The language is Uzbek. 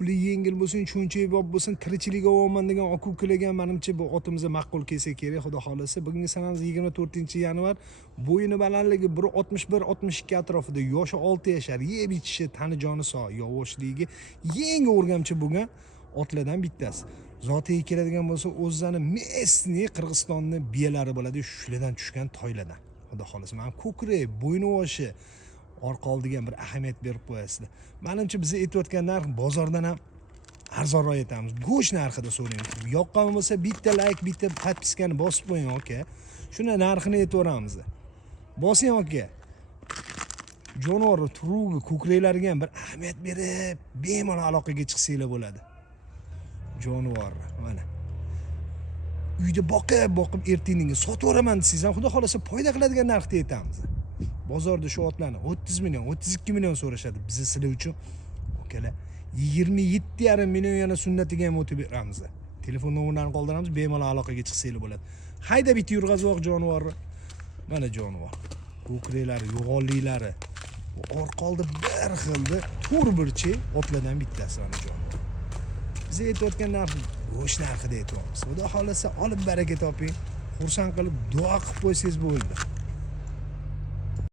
puli yengil bo'lsin, cho'nchagi bob bo'lsin, tirikchilik olman degan oq ukalarga menimcha bu otimizga ma'qul kelsa kerak, xudo xolasa. Bugungi sanamiz 24-yanvar. Bo'yini balandligi 1.61-62 atrofida, yoshi 6 yashar, yeb ichishi, tani joni sog', yovoshligi yangi o'rgamchi bo'lgan otlardan bittasi. Zotiga keladigan bo'lsa, o'zlari mesni Qirg'izistonni biyalari bo'ladi, shulardan tushgan toylardan. Xudo xolasa, men ko'krak, bo'yni-boshi orqa oldigan bir ahamiyat berib qo'yasizlar. Menimcha biz aytayotgan narx bozordan ham arzonroq aytamiz. Go'sht narxida so'raymiz. Yoqqan bo'lsa bitta like, bitta podpiskani bosib qo'ying aka. Shuna narxini aytaveramiz. Bosing aka. Jonivor turugi, ko'kraklariga ham bir ahamiyat berib, bemalol aloqaga chiqsanglar bo'ladi. Jonivor mana. Uyda boqib ertangiga sotaveraman desangiz ham xudo xolasa foyda qiladigan narxda aytamiz. Bozorda shu otlarni 30 million, 32 million so'rashadi. Biz sizlar uchun akalar 27,5 million yana sunnatiga ham o'tib beramiz. Telefon nomerlarini qoldiramiz, bemalol aloqaga chiqsanglar bo'ladi. Hayda bitta yurg'azoq jonivorni. Mana jonivor. Ko'kraklari, yo'g'onliklari. Orqa oldi bir xilda to'rburchi otlardan bittasi mana jonivor. Biz aytayotgan narx go'sht narxida aytyapmiz. Xudo xolasa olib baraka toping. Xursand qilib duo qilib qo'ysangiz bo'ldi.